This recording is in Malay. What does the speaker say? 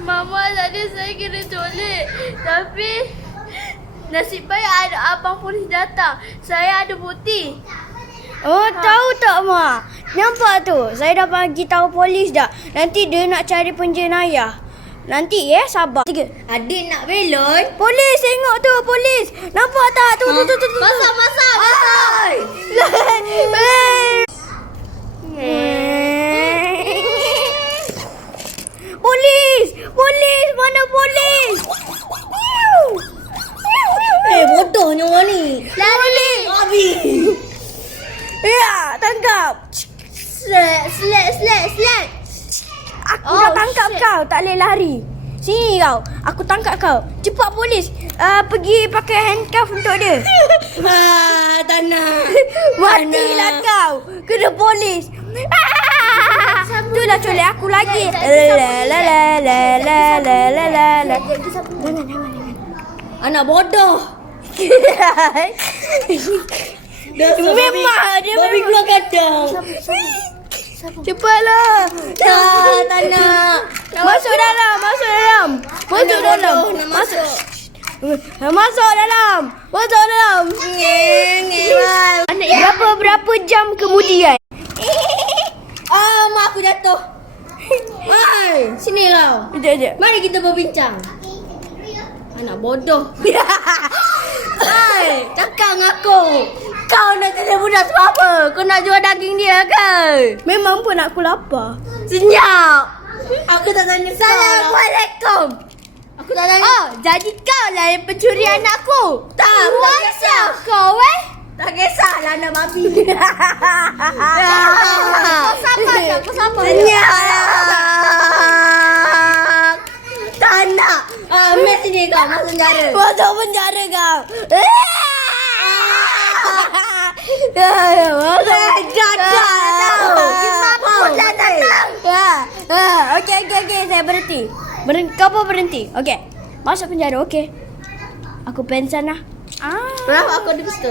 Mama tadi saya kena colik Tapi Nasib baik ada abang polis datang Saya ada bukti tak tak Oh ha. tahu tak Ma Nampak tu Saya dah bagi tahu polis dah Nanti dia nak cari penjenayah Nanti ya eh, sabar Tiga Adik nak belon Polis tengok tu polis Nampak tak tu ha. tu tu tu, tu, tu. Masak masak ha. Ah. Polis. Lari. Abi. Yeah, ya, tangkap. Slap, slap, slap, slap. Aku oh, dah tangkap shit. kau, tak boleh lari. Sini kau. Aku tangkap kau. Cepat polis. Uh, pergi pakai handcuff untuk dia. ha, ah, tak nak. Matilah kau. Kena polis. Itulah colek aku lali, lagi. Anak bodoh. Dah memang dia memang keluar kadang. Cepatlah. Tak, tak Masuk dalam, masuk dalam. Masuk dalam. Masuk. Masuk dalam. Masuk dalam. berapa berapa jam kemudian? Ah, oh, mak aku jatuh. Mai, sinilah. Jaja. Mari kita berbincang. Anak bodoh. Hai, cakap dengan aku. Kau nak jadi budak sebab apa? Kau nak jual daging dia ke? Memang pun aku lapar. Senyap. Aku tak tanya Assalamualaikum. Aku tak tanya. Oh, jadi kau lah yang pencuri oh. anak aku. Tak, aku tak kisah. Tak, kisah tak. Kau eh? Tak kisahlah anak babi. yeah. nah, nah, nah, nah. je kau masuk penjara. Masuk penjara kau. Ya, ya, Okey, okey, Saya berhenti. berhenti. Kau pun berhenti. Okey. Masuk penjara, okey. Aku pensan lah. Ah. Kenapa aku ada pistol?